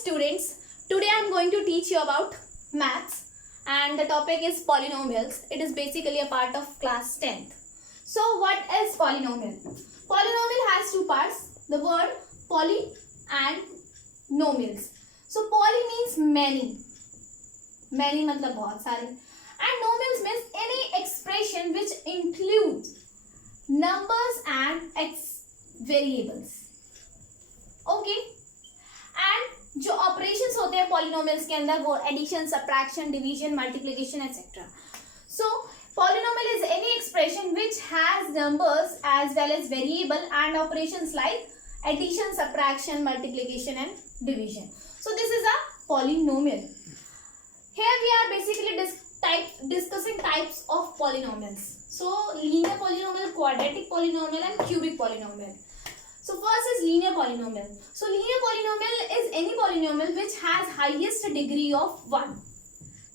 students, today I am going to teach you about maths and the topic is polynomials. It is basically a part of class 10th. So what is polynomial? Polynomial has two parts, the word poly and nomials. So poly means many, many मतलब बहुत सारे, and nomials means any expression which includes numbers and variables. Okay? And जो operations होते हैं polynomials के अंदर वो addition, subtraction, division, multiplication etcetera. So polynomial is any expression which has numbers as well as variable and operations like addition, subtraction, multiplication and division. So this is a polynomial. Here we are basically discussing types of polynomials. So linear polynomial, quadratic polynomial and cubic polynomial. So first is linear polynomial. So linear polynomial is any polynomial which has highest degree of 1.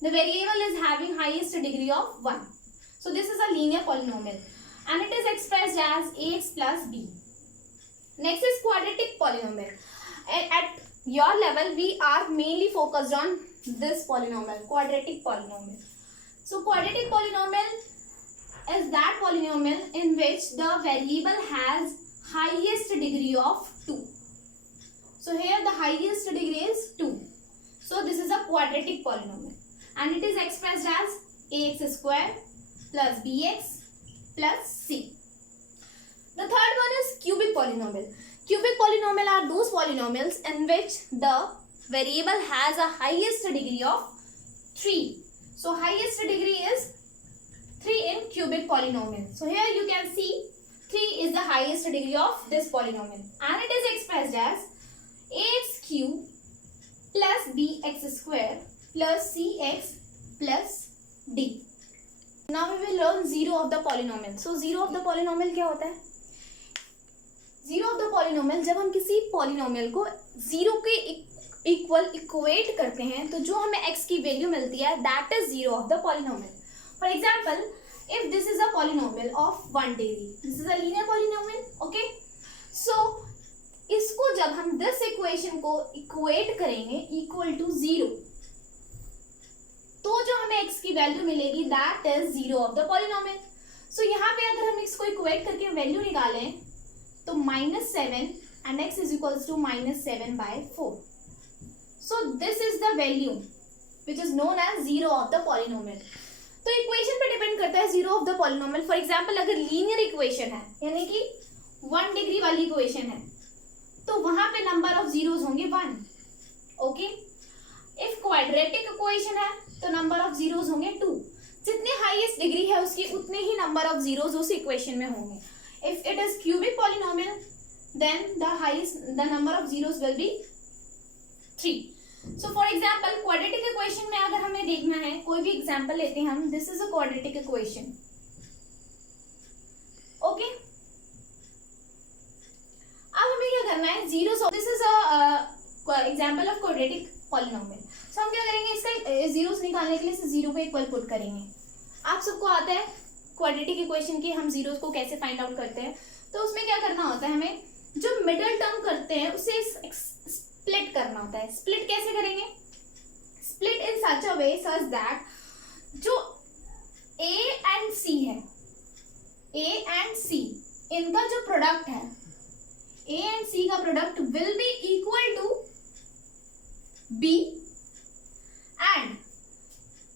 The variable is having highest degree of 1. So this is a linear polynomial and it is expressed as ax plus b. Next is quadratic polynomial. At your level we are mainly focused on this polynomial, quadratic polynomial. So quadratic polynomial is that polynomial in which the variable has highest degree of 2. So here the highest degree is 2. So this is a quadratic polynomial and it is expressed as ax square plus bx plus c. The third one is cubic polynomial. Cubic polynomial are those polynomials in which the variable has a highest degree of 3. So highest degree is 3 in cubic polynomial. So here you can see 3 is the highest degree of this polynomial and it is expressed as ax cube plus bx square plus cx plus d. Now we will learn zero of the polynomial. So zero of the polynomial क्या होता है? Zero of the polynomial जब हम किसी polynomial को zero के equal equate करते हैं तो जो हमें x की वैल्यू मिलती है that is zero of the polynomial. For example, if this is a polynomial of 1 degree, this is a linear polynomial, okay? So इसको जब हम this equation को इक्वेट करेंगे equal to 0 तो जो हमें x की वैल्यू मिलेगी that is zero of the polynomial. So यहाँ पे अगर हम x को इक्वेट करके वैल्यू निकालें तो -7 and x is equals to -7 by 4. So this is the value which is known as zero of the polynomial. तो इक्वेशन पे डिपेंड करता है zero of the polynomial. For example अगर लीनियर इक्वेशन है यानी कि 1 डिग्री वाली इक्वेशन है तो वहां पे नंबर ऑफ जीरोस होंगे 1. ओके. इफ क्वाड्रेटिक इक्वेशन है तो नंबर ऑफ जीरोस होंगे 2. जितनी हाईएस्ट डिग्री है उसकी उतने ही नंबर ऑफ जीरोस उस इक्वेशन में होंगे. If it is cubic polynomial then the number of zeros will be 3. So for example, quadratic equation में अगर हमें देखना है कोई भी एग्जांपल लेते हैं हम. This is a quadratic equation. Okay. अब हमें क्या करना है zero. So this is a example of quadratic polynomial. So हम क्या करेंगे इसका जीरोस निकालने के लिए इसे जीरो पे इक्वल पुट करेंगे. आप सबको आता है क्वाड्रेटिक इक्वेशन की हम जीरोस को कैसे फाइंड आउट करते हैं. तो उसमें क्या करना होता है हमें जो मिडिल टर्म करते हैं उसे स्प्लिट करना होता है. स्प्लिट कैसे करेंगे? Split in such a way such that जो a एंड c है, a एंड c इनका जो प्रोडक्ट है a एंड c का product will be equal to b and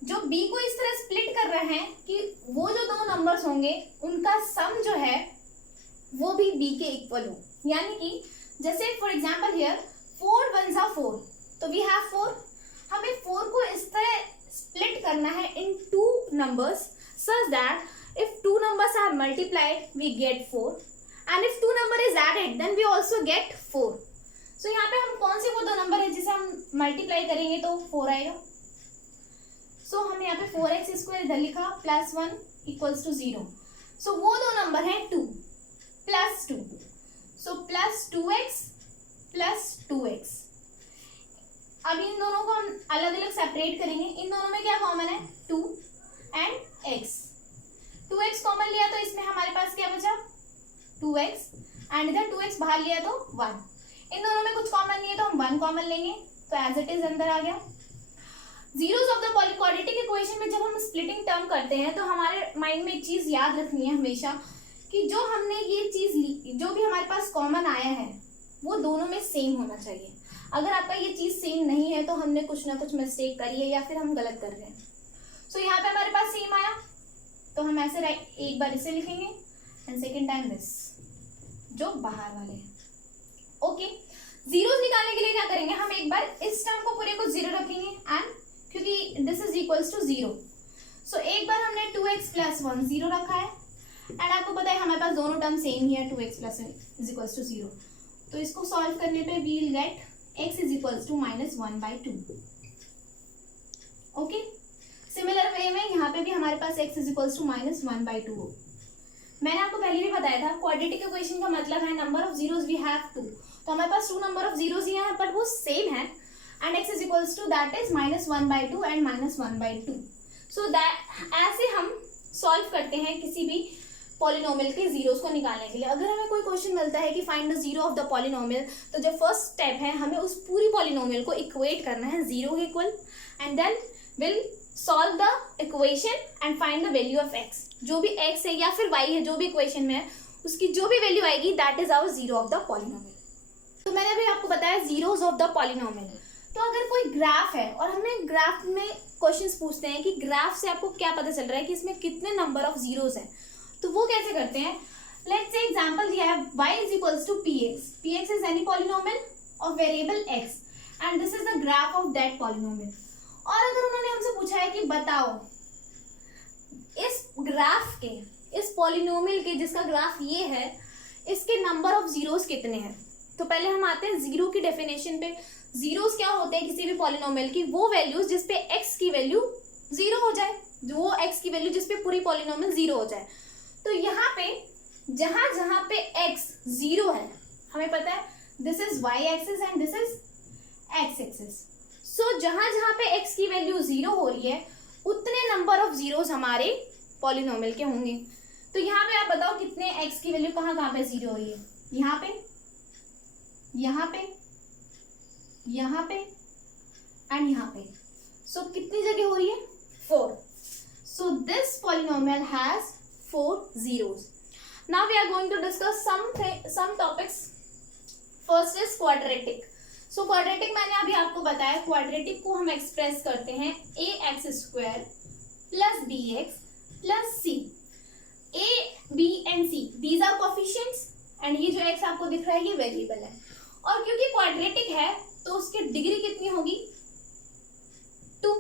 जो b को इस तरह स्प्लिट कर रहे हैं कि वो जो दो नंबर्स होंगे उनका सम जो है वो भी b के इक्वल हो. यानी कि जैसे for example here 4 1s are 4 तो वी हैव 4. हमें 4 को इस तरह स्प्लिट करना है इन 2 numbers such that if 2 numbers are multiplied we get 4 and if 2 number is added then we also get 4. So यहाँ पे हम कौन से वो दो नंबर है जिसे हम मल्टीप्लाई करेंगे तो 4 आएगा. So हम यहाँ पे 4x स्क्वायर इधर लिखा प्लस 1 इक्वल्स टू 0. So वो दो नंबर है 2 plus 2. So plus 2x plus 2x. अब इन दोनों को हम अलग अलग सेपरेट करेंगे. इन दोनों में क्या कॉमन है 2 एंड x. 2x कॉमन लिया तो इसमें हमारे पास क्या बचा 2x एंड इधर 2x बाहर लिया तो 1. इन दोनों में कुछ कॉमन नहीं है तो हम 1 कॉमन लेंगे तो एज इट इज अंदर आ गया। Zeros of the quadratic equation में जब हम स्प्लिटिंग टर्म करते हैं तो हमारे माइंड में एक चीज याद रखनी है हमेशा कि जो हमने ये चीज ली, जो भी हमारे पास कॉमन आया है वो दोनों में सेम होना चाहिए। अगर आपका ये चीज सेम नहीं है तो हमने कुछ ना कुछ मिस्टेक करी है या फिर हम गलत कर रहे हैं। सो यहाँ पे हमारे पास सेम आया तो हम ऐसे एक बार इसे लिखेंगे एंड सेकेंड टाइम दिस, जो बाहर वाले हैं। ओके, जीरोस निकालने के लिए क्या करेंगे, हम एक बार इस टर्म को पूरे को जीरो रखेंगे एंड क्योंकि this is equals to zero, so एक बार हमने 2x प्लस 1 जीरो रखा है एंड आपको पता है हमारे पास दोनों टर्म सेम ही है, 2x plus 1 is equals to zero. तो इसको सॉल्व करने पे we will get x is equals to -1/2। Okay, similar way में यहाँ पे भी हमारे पास x इज इक्वल्स टू -1/2 हो। मैंने आपको पहले भी बताया था क्वाड्रेटिक इक्वेशन का मतलब है number of zeros we have 2, तो हमारे पास 2 नंबर ऑफ जीरोस ही हैं बट वो सेम है and x is equals to that is -1/2 and -1/2। So that ऐसे हम सॉल्व करते हैं किसी भी पॉलिनोमियल के जीरोस को निकालने के लिए। अगर हमें कोई क्वेश्चन मिलता है कि find the zero of the polynomial, तो जो फर्स्ट स्टेप है हमें उस पूरी पॉलिनोमियल को इक्वेट करना है जीरो के equal and then will solve the equation and find the value of x। जो भी x है या फिर y है, जो भी इक्वेशन में है उसकी जो भी वैल्यू आएगी that is our zero of the polynomial. तो मैंने अभी आपको बताया जीरोस ऑफ द पॉलिनोमियल। तो अगर कोई ग्राफ है और हमें ग्राफ में क्वेश्चंस पूछते हैं कि ग्राफ से आपको क्या पता चल रहा है कि इसमें कितने नंबर ऑफ जीरोस हैं, तो वो कैसे करते हैं। लेट्स से एग्जांपल दिया है y is equals to px। px is any polynomial of variable x and this is the graph of that polynomial. और अगर उन्होंने हमसे पूछा है कि बताओ इस ग्राफ के, इस पॉलिनोमियल के जिसका ग्राफ ये है, इसके नंबर ऑफ जीरोस कितने हैं, तो पहले हम आते हैं जीरो की डेफिनेशन पे। जीरोस क्या होते हैं किसी भी पॉलिनोमियल की, वो वैल्यूज जिसपे x की वैल्यू जीरो हो जाए, वो x की वैल्यू जिसपे पूरी पॉलिनोमियल जीरो हो जाए। तो यहाँ पे जहां जहां पे x जीरो है, हमें पता है this is y axis and this is x axis. So जहां जहां पे x की वैल्यू जीरो हो रही है उतने नंबर ऑफ जीरोस हमारे पॉलिनोमियल के होंगे। तो यहाँ पे आप बताओ कितने x की वैल्यू कहाँ पे जीरो हो रही है, यहाँ पे, यहाँ पे, यहाँ पे एंड यहाँ पे। सो कितनी जगह हो रही है, 4। So this polynomial has 4 zeros. Now we are going to discuss some topics. First is quadratic. So quadratic मैंने अभी आपको बताया, quadratic को हम एक्सप्रेस करते हैं ax² plus bx plus c. a, b and c these are coefficients and ये जो x आपको दिख रहा है ये वेरिएबल है। और क्योंकि क्वाड्रेटिक है तो उसकी डिग्री कितनी होगी, 2।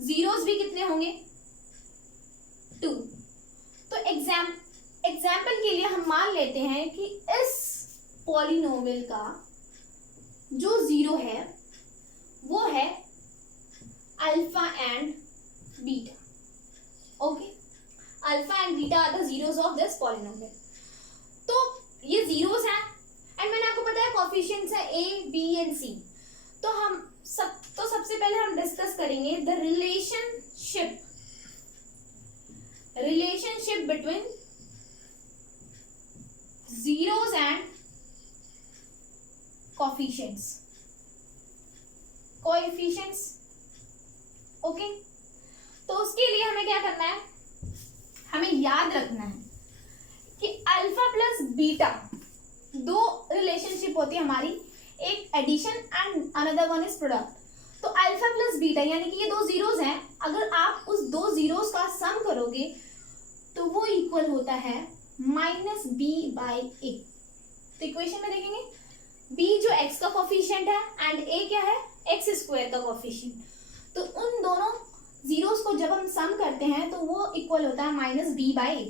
जीरोस भी कितने होंगे, 2। तो एग्जाम्पल के लिए हम मान लेते हैं कि इस पॉलिनोमियल का जो जीरो है वो है alpha and beta. Okay, alpha and beta are the zeros of this polynomial. तो ये जीरोस हैं एंड मैंने आपको बताया कोएफिशिएंट्स है a, b एंड c। तो सबसे पहले हम डिस्कस करेंगे the relationship between zeros and coefficients. Okay, तो उसके लिए हमें क्या करना है, हमें याद रखना है कि अल्फा प्लस बीटा दो रिलेशनशिप होती है हमारी, एक addition and another one is product. तो अल्फा प्लस बीटा यानी कि ये दो जीरोस हैं, अगर आप उस दो जीरोस का सम करोगे तो वो इक्वल होता है -b/a। तो इक्वेशन में देखेंगे b जो x का कोएफिशिएंट है एंड a क्या है, x² का कोएफिशिएंट। तो उन दोनों जीरोस को जब हम सम करते हैं तो वो इक्वल होता है -b/a।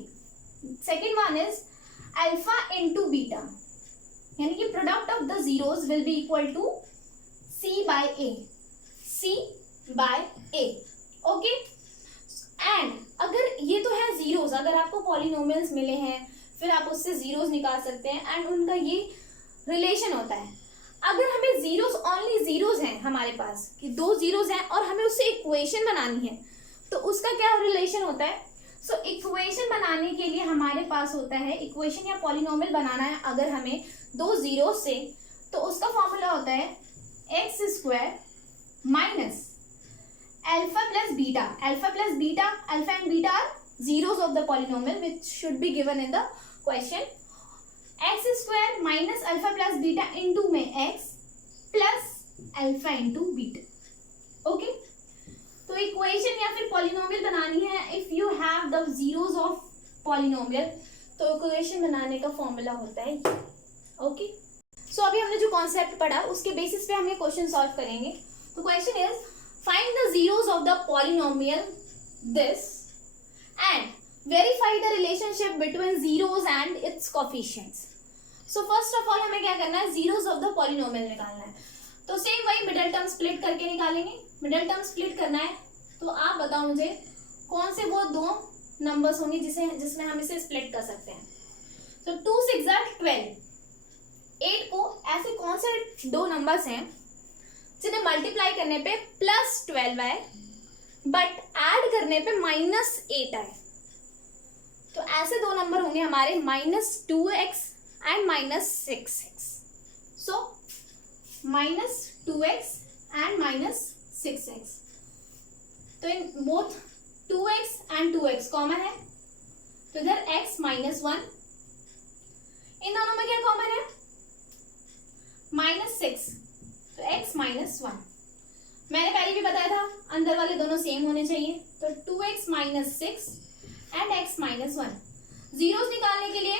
Second one is alpha into beta यानी कि product of the zeros will be equal to c/a। Okay, and अगर ये तो है जीरोस, अगर आपको पॉलिनोमियल्स मिले हैं फिर आप उससे जीरोस निकाल सकते हैं एंड उनका ये रिलेशन होता है। अगर हमें जीरोस, ओनली जीरोस हैं हमारे पास कि दो जीरोस हैं और हमें उससे इक्वेशन बनानी है तो उसका क्या रिलेशन होता है। सो इक्वेशन बनाने के लिए हमारे पास होता है, इक्वेशन या पॉलिनोमियल बनाना है अगर हमें दो जीरोस से, तो उसका फॉर्मूला होता है x² minus alpha plus beta. Alpha plus beta, alpha and beta are zeros of the polynomial which should be given in the question. X square minus alpha plus beta into में x plus alpha into beta. Okay? तो equation या फिर polynomial बनानी है. If you have the zeros of polynomial तो equation बनाने का formula होता है ये. ओके, सो अभी हमने जो कॉन्सेप्ट पढ़ा उसके बेसिस पे हम ये क्वेश्चन सॉल्व करेंगे. तो question is find the zeros of the polynomial this and verify the relationship between zeros and its coefficients. So first of all हमें क्या करना है, zeros of the polynomial निकालना है. तो सेम वही मिडिल टर्म स्प्लिट करके निकालेंगे. मिडिल टर्म स्प्लिट करना है तो आप बताओ मुझे कौन से वो दो नंबर्स होंगे जिसमें हम इसे स्प्लिट कर सकते हैं. तो 2 6 12. 8 को ऐसे कौन से दो नंबर्स हैं जिन्हें मल्टीप्लाई करने पे +12 आए बट ऐड करने पे -8 आए. तो ऐसे दो नंबर होंगे हमारे -2x and -6x. So -2x and -6x. तो in both 2x and 2x common है तो इधर x -1. इन दोनों में क्या कॉमन है, -6 तो x -1. मैंने पहले भी बताया था अंदर वाले दोनों सेम होने चाहिए. तो 2x -6 एंड x -1. जीरोस निकालने के लिए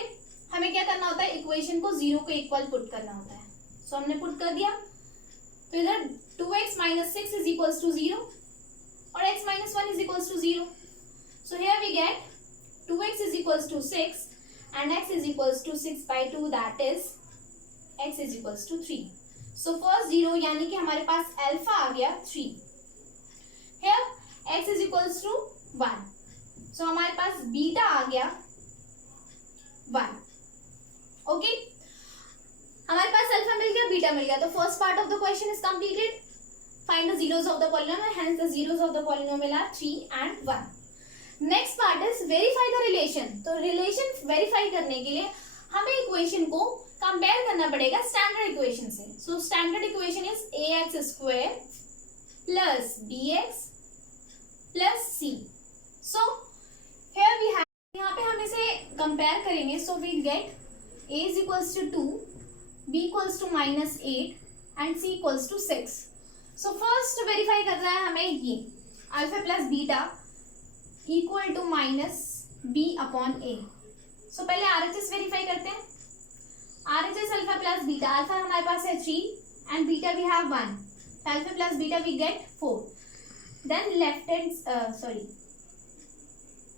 हमें क्या करना होता है, इक्वेशन को जीरो के इक्वल पुट करना होता है. सो हमने पुट कर दिया तो इधर 2x -6 इज इक्वल्स टू 0 और x -1 is equals to 0. So here we get 2x is equals to 6 and x is equals to 6/2 that is x is equals to 3. So first zero यानी कि हमारे पास alpha आ गया 3. Here x is equals to 1. So हमारे पास beta आ गया 1. Okay, हमारे पास अल्फा मिल गया, बीटा मिल गया. तो first part of the question is completed. Find the zeros of the polynomial. Hence the zeros of the polynomial are 3 and 1. Next part is verify the relation. तो relation verify करने के लिए हमें equation को compare करना पड़ेगा standard equation से. So standard equation is ax² plus bx plus c. So here we have, यहाँ पे हम इसे कंपेयर करेंगे. So we get a is equals to 2, b equals to -8 and c equals to 6. So first verify करना है हमें ये alpha plus beta equal to -b/a. So पहले RHS वेरीफाई करते हैं. RHS alpha plus beta. Alpha हमारे पास है 3 and beta V have 1. Alpha plus beta we get 4. Then left hand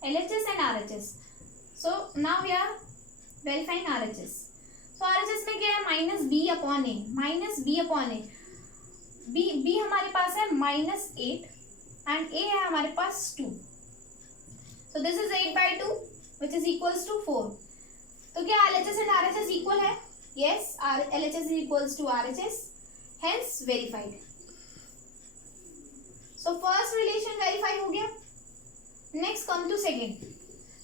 LHS and RHS. So now we are verifying RHS. So RHS में क्या है, -b/a. -b/a. b हमारे पास है -8 and a है हमारे पास 2. So this is 8/2 which is equals to 4. तो क्या LHS and RHS इक्वल है? Yes, LHS is equals to RHS, hence verified. So first relation verify हो गया. Next come to second.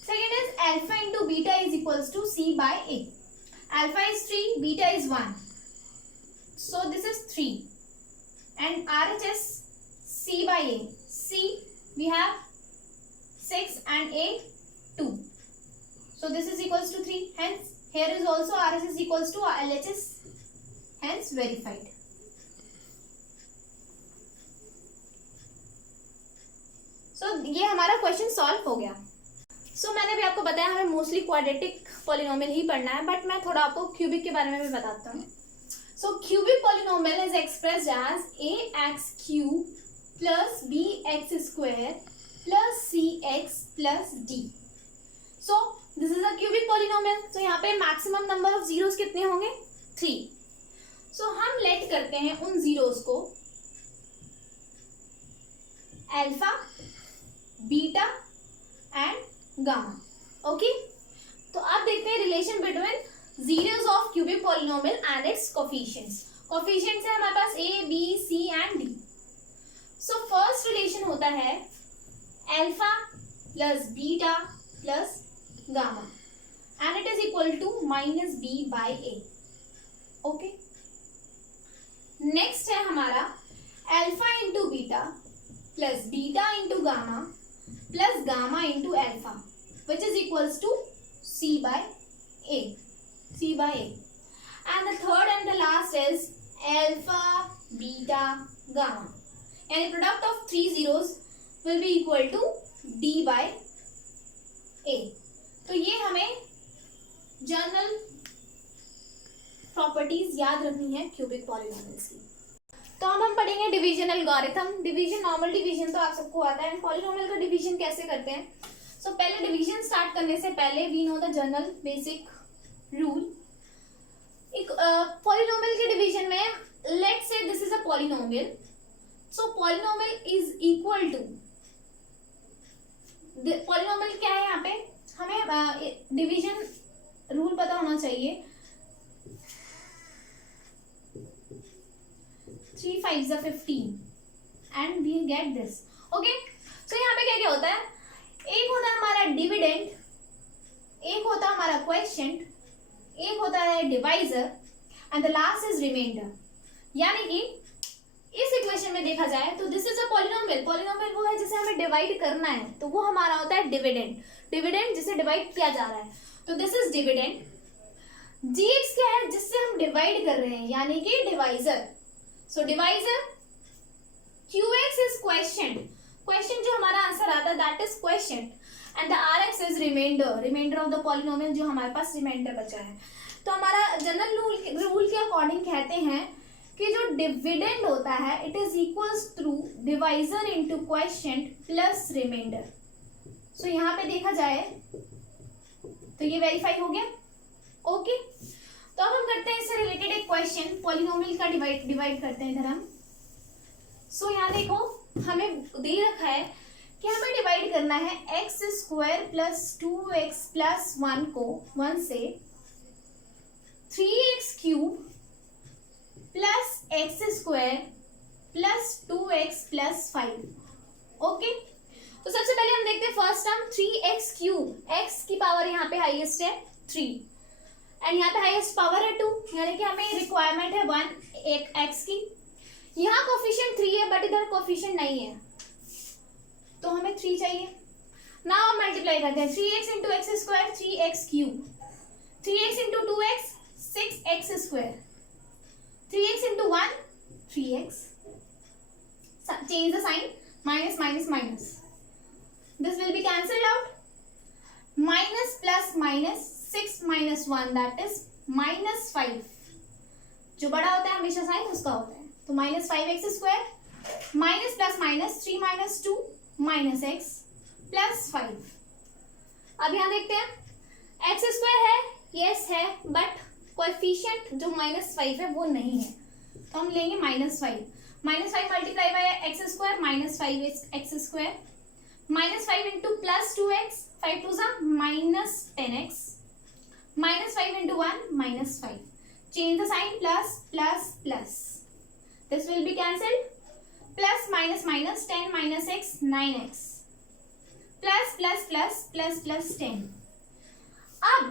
Second is alpha into beta is equals to c/a. Alpha is 3, beta is 1. So this is 3 and RHS c/a. C we have 6 and a 2. So this is equals to 3. Hence here is also RHS equals to LHS. Hence verified. So ये हमारा question solve हो गया. So मैंने भी आपको बताया हमें mostly quadratic polynomial ही पढ़ना है, बट मैं थोड़ा आपको क्यूबिक के बारे में भी बताता हूँ. So cubic polynomial is expressed as ax³ plus bx² plus cx plus d. So this is a cubic polynomial. So यहाँ पे मैक्सिमम नंबर ऑफ जीरोस कितने होंगे, 3. So हम लेट करते हैं उन जीरोस को alpha, beta and gamma. Okay, तो अब देखते हैं relation between zeros of cubic polynomial and it's coefficients. Coefficients है हमारे पास a, b, c and d. So first relation होता है alpha plus beta plus gamma and it is equal to -b/a. Okay, next है हमारा alpha beta plus beta into gamma plus gamma into alpha, which is equals to C by A. C by A. And the third and the last is alpha, beta, gamma. And the product of three zeros will be equal to D by A. तो ये हमें general properties याद रखनी है cubic polynomials की. तो अब हम पढ़ेंगे division algorithm. Division, normal division तो आप सबको आता है. एंड पॉलिनोमियल का डिवीजन कैसे करते हैं. सो पहले डिवीजन स्टार्ट करने से पहले we know the general basic rule. एक पॉलिनोमियल के डिवीजन में let's say this is a polynomial. So polynomial is equal to, polynomial क्या है यहाँ पे, हमें डिवीजन रूल पता होना चाहिए. 3 5s are 15 and we get this. Okay, so यहाँ पे क्या क्या होता है. एक होता है हमारा डिविडेंड, एक होता है हमारा क्वेश्चन, एक होता है divisor and the last is remainder. यानी कि इस इक्वेशन में देखा जाए तो this is a polynomial. Polynomial वो है जिसे हमें डिवाइड करना है, तो वो हमारा होता है डिविडेंड. डिविडेंड जिसे डिवाइड किया जा रहा है, तो दिस इज डिविडेंड. dx क्या है, जिससे हम डिवाइड कर रहे हैं, यानी कि divisor. So divisor qx is question. Question जो हमारा आंसर आता है that is question and the rx is remainder. Remainder of the polynomial जो हमारे पास रिमाइंडर बचा है. तो हमारा जनरल रूल के अकॉर्डिंग कहते हैं कि जो डिविडेंड होता है it is equals through divisor into question plus remainder. So यहाँ पे देखा जाए तो ये वेरीफाई हो गया. ओके, तो अब हम करते हैं इससे रिलेटेड एक क्वेश्चन. पॉलिनोमियल का डिवाइड करते हैं इधर हम. सो यहाँ देखो हमें दे रखा है कि हमें डिवाइड करना है x square plus 2x plus 1 को 1 से 3x cube plus x square plus 2x plus 5. Okay, तो सबसे पहले हम देखते हैं first term 3x cube. x की पावर यहाँ पे हाईएस्ट है 3 एंड यहाँ पे हाईएस्ट पावर है 2, यानी कि हमें रिक्वायरमेंट है 1 एक x की. यहाँ कोफिशिएंट 3 है बट इधर कोफिशिएंट नहीं है, तो हमें 3 चाहिए. नाउ हम मल्टीप्लाई करते हैं 3x into x square 3x cube, 3x into 2x 6x square, 3x into 1 3x. Change the sign, minus minus minus, this will be cancelled out. Minus plus minus 6 minus 1 that is -5. जो बड़ा होता है हमेशा sign उसका होता है, तो -5x square minus plus minus 3 minus 2 minus x plus 5. अब यहाँ देखते हैं x स्क्वायर है, यस है, बट कोएफिशिएंट जो -5 है वो नहीं है, तो हम लेंगे -5. -5 multiply by x square -5x square, -5 into plus 2x, 5 2 -10x, -5 into 1 -5. Change the sign, plus plus plus. This will be cancelled. Plus minus minus 10 minus x 9x. Plus plus plus plus plus 10. अब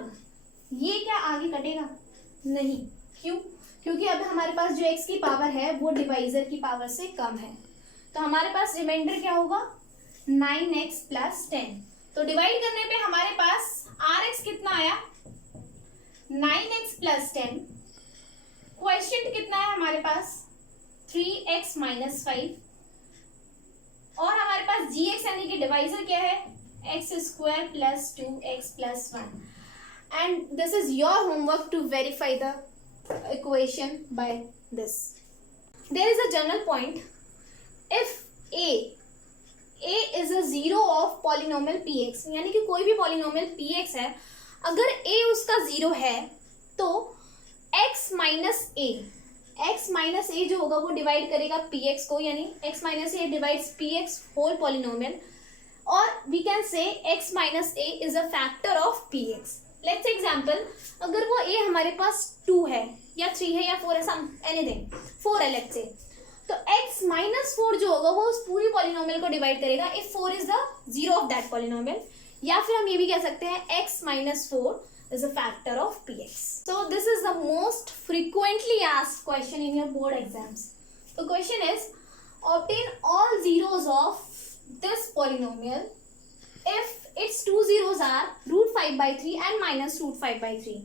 ये क्या आगे कटेगा नहीं, क्यों? क्योंकि अब हमारे पास जो x की पावर है वो डिवाइजर की पावर से कम है, तो हमारे पास रिमाइंडर क्या होगा 9x plus 10. तो डिवाइड करने पे हमारे पास rx कितना आया 9x plus 10. क्वेश्चन कितना है हमारे पास 3x minus 5 और हमारे पास gx यानी कि डिवाइजर क्या है x square plus 2x plus 1. And this is your homework to verify the equation by this. There is a general point. If a is a zero of polynomial px, यानी कि कोई भी polynomial px है, अगर a उसका zero है तो x minus ए जो होगा वो डिवाइड करेगा px को, यानी x minus A divides px whole polynomial, और we can say x minus A is a factor of px. Let's example, अगर वो a हमारे पास 2 है या 3 है या 4 है, सम एनीथिंग 4 है लेट्स से, तो x माइनस 4 जो होगा वो उस पूरी पॉलिनोमियल को डिवाइड करेगा if 4 is the zero of that polynomial. या फिर हम ये भी कह सकते हैं x minus 4 is a factor of px. So this is the most frequently asked question in your board exams. The question is obtain all zeros of this polynomial if its two zeros are √5/3 and -√5/3.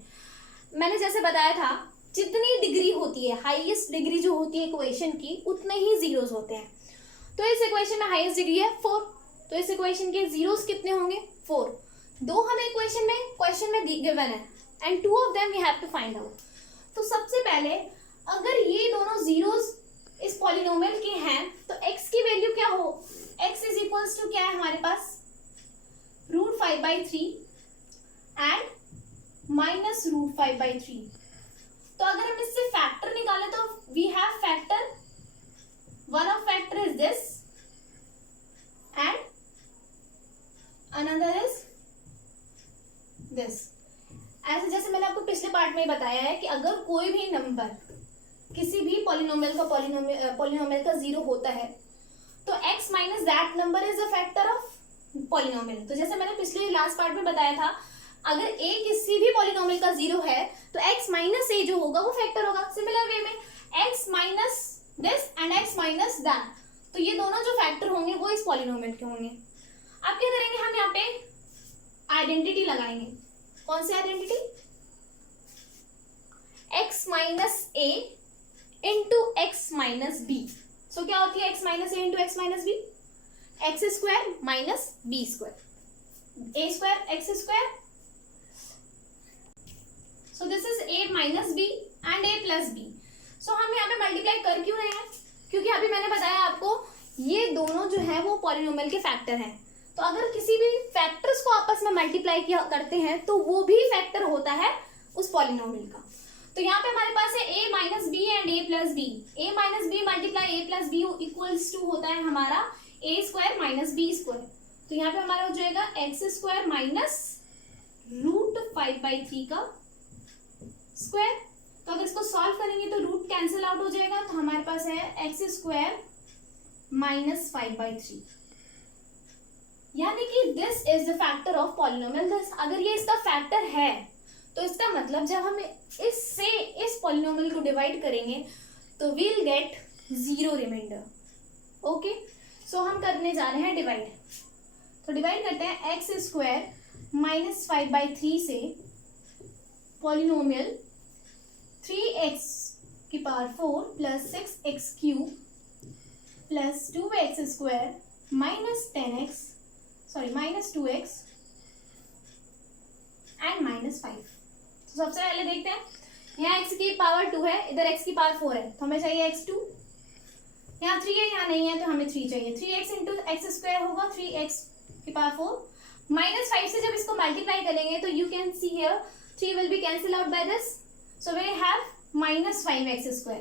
मैंने जैसे बताया था, जितनी degree होती है, highest degree जो होती है इक्वेशन की, उतने ही जीरोस होते हैं. तो इस इक्वेशन में हाईएस्ट डिग्री है 4, तो इस इक्वेशन के जीरोस कितने होंगे? 4. दो हमें क्वेश्चन में गिवन है and 2 of them we have to find out. तो सबसे पहले अगर ये दोनों जीरोस इस पॉलिनोमियल के हैं तो x की वैल्यू क्या हो? x इज इक्वल्स टू क्या है हमारे पास? √5/3 एंड -√5/3. तो अगर हम इससे फैक्टर निकालें तो we have factor, one of factor is this and another is this. ऐसे जैसे मैंने आपको पिछले पार्ट में बताया है कि अगर कोई भी नंबर किसी भी पॉलिनोमियल का जीरो होता है तो x minus that number is a factor of polynomial. तो जैसे मैंने पिछले लास्ट पार्ट में बताया था, अगर a किसी भी पॉलिनोमियल का जीरो है तो x माइनस a जो होगा वो फैक्टर होगा. सिमिलर वे में x minus this and x minus that, तो ये दोनों जो फैक्टर होंगे वो इस पॉलिनोमियल के होंगे. अब क्या करेंगे, हम यहाँ पे आइडेंटिटी लगाएंगे. कौन सी identity? x minus a into x minus B. So क्या होती है x minus a into x minus B? X square minus B square, a square X square. So this is a minus B and a plus B. So हम यहाँ पे multiply कर क्यों रहे हैं? क्योंकि अभी मैंने बताया आपको ये दोनों जो है वो पॉलिनोमियल के फैक्टर हैं. तो अगर किसी भी फैक्टर्स को आपस में मल्टीप्लाई किया करते हैं तो वो भी फैक्टर होता है उस पॉलिनोमियल का. तो यहाँ पे हमारे पास है a minus B and a plus b. a minus b multiply a plus b equals to होता है हमारा a square minus B square. तो यहाँ पे हमारा हो जाएगा एक्स स्क्वायर माइनस √5/3 का स्क्वायर. तो अगर इसको सॉल्व करेंगे तो रूट कैंसिल आउट हो जाएगा, तो हमारे पास है एक्स स्क्वायर माइनस 5/3. यानी कि this is the factor of polynomial this. अगर ये इसका फैक्टर है तो इसका मतलब जब हम इससे इस पॉलिनोमियल को डिवाइड करेंगे तो we'll get zero remainder. Okay, so हम करने जा रहे हैं डिवाइड. तो डिवाइड करते हैं एक्स स्क्वायर माइनस 5/3 से पॉलिनोमियल 3x की power 4 plus 6x³ plus 2x square minus 2x and -5. तो सबसे पहले देखते हैं, यहाँ x की पावर 2 है, इधर x की पावर 4 है, तो हमें चाहिए x2. यहाँ 3 है, यहाँ नहीं है, तो हमें 3 चाहिए. 3x इंटू एक्स स्क्वायर होगा 3x की पावर 4 -5 से जब इसको मल्टीप्लाई करेंगे तो you can see here 3 will be cancel out by this, so we have -5x².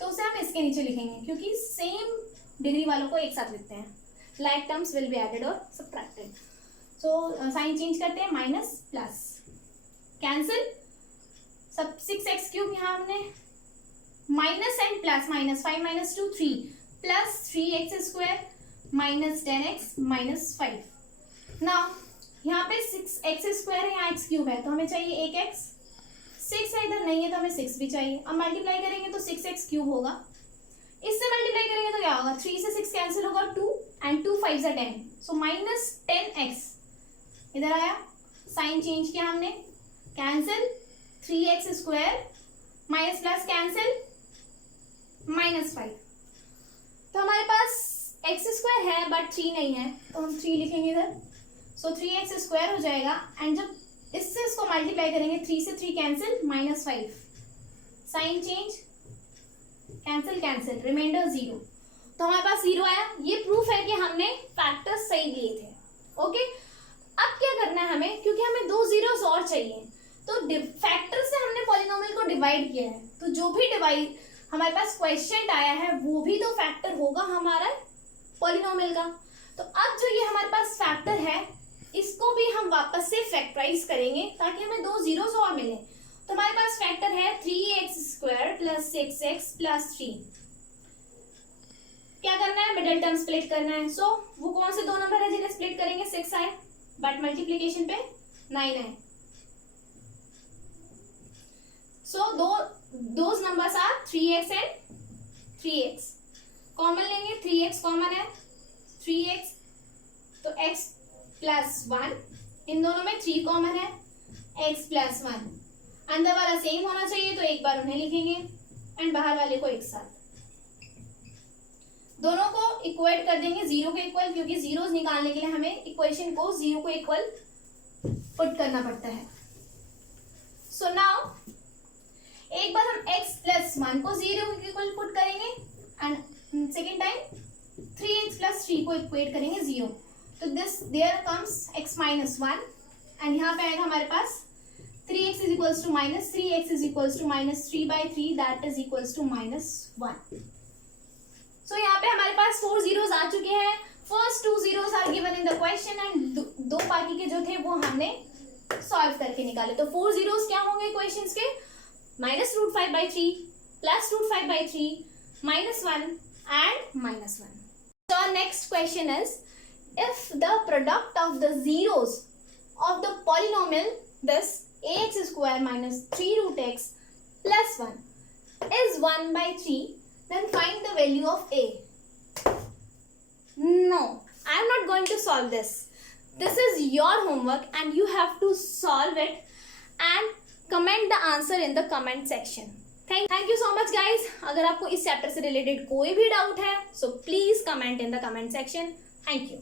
तो उसे हम इसके नीचे लिखेंगे क्योंकि सेम डिग्री वालों को एक साथ लिखते हैं. Like terms will be added और सब्ट्रैक्टेड. सो साइन चेंज करते हैं, माइनस प्लस कैंसिल. सब 6x³ यहाँ हमने minus and plus, -5 - 2 3 plus 3x² minus 10x minus 5. Now यहाँ पे 6x² है, यहाँ x³ है, तो हमें चाहिए 1x. 6 है, इधर नहीं है, तो हमें 6 भी चाहिए. अब मल्टीप्लाई करेंगे तो 6x³ होगा. इससे मल्टीप्लाई करेंगे तो क्या होगा? 3 से 6 कैंसिल होगा, 2 एंड 2 5 = 10, सो माइनस 10x. इधर आया, साइन चेंज किया हमने, cancel 3x² minus plus cancel -5. तो हमारे पास x² है बट 3 नहीं है, तो हम 3 लिखेंगे इधर. सो 3x² हो जाएगा एंड जब इससे इसको मल्टीप्लाई करेंगे 3 से 3 cancel -5. Sign change, cancel cancel, remainder 0. तो हमारे पास 0 आया. ये प्रूफ है कि हमने फैक्टर्स सही लिए थे. ओके, अब क्या करना है हमें, क्योंकि हमें 2 जीरोस और चाहिए, तो फैक्टर से हमने पॉलिनोमियल को डिवाइड किया है, तो जो भी डिवाइड हमारे पास क्वेश्चन आया है वो भी तो फैक्टर होगा हमारा पॉलिनोमियल का. तो अब जो ये हमारे पास फैक्टर है इसको भी हम वापस से फैक्टराइज करेंगे ताकि हमें 2 जीरोस और मिले. तो हमारे पास फैक्टर है 3x² प्लस 6x प्लस 3. क्या करना है? मिडिल टर्म स्प्लिट करना है. सो वो कौन से दो नंबर है जिन्हें स्प्लिट करेंगे? 6 आए बट मल्टीप्लीकेशन पे 9 है. So those numbers are 3x and 3x. Common लेंगे, 3x कॉमन है, 3x, तो x प्लस 1, इन दोनों में 3 कॉमन है, x प्लस 1, अंदर वाला सेम होना चाहिए तो एक बार उन्हें लिखेंगे एंड बाहर वाले को एक साथ, दोनों को इक्वेट कर देंगे जीरो के इक्वल, क्योंकि जीरोस निकालने के लिए हमें इक्वेशन को जीरो को इक्वल पुट करना पड़ता है। सो नाउ एक बार हम x प्लस 1 को जीरो के इक्वल पुट करेंगे and second time 3x plus 3 को इक्वेट करेंगे जीरो, तो this there comes x minus 1 and यहाँ पे आएगा हमारे पास 3x is equals to minus 3x is equals to minus 3/3 that is equals to minus 1। So यहाँ पे हमारे पास 4 जीरोस आ चुके हैं। First 2 zeros are given in the question and दो बाकी के जो थे वो हमने सॉल्व करके निकाले। तो 4 जीरोस क्या होंगे क्वेश्चंस के, -√5/3 +√5/3 -1 and -1। So our next question is, if the product of the zeros of the polynomial this ax square minus 3√x plus 1 is 1/3, then find the value of a. No, I am not going to solve this. This is your homework and you have to solve it and comment the answer in the comment section. Thank you so much guys. अगर आपको इस chapter से related कोई भी doubt है so please comment in the comment section. Thank you.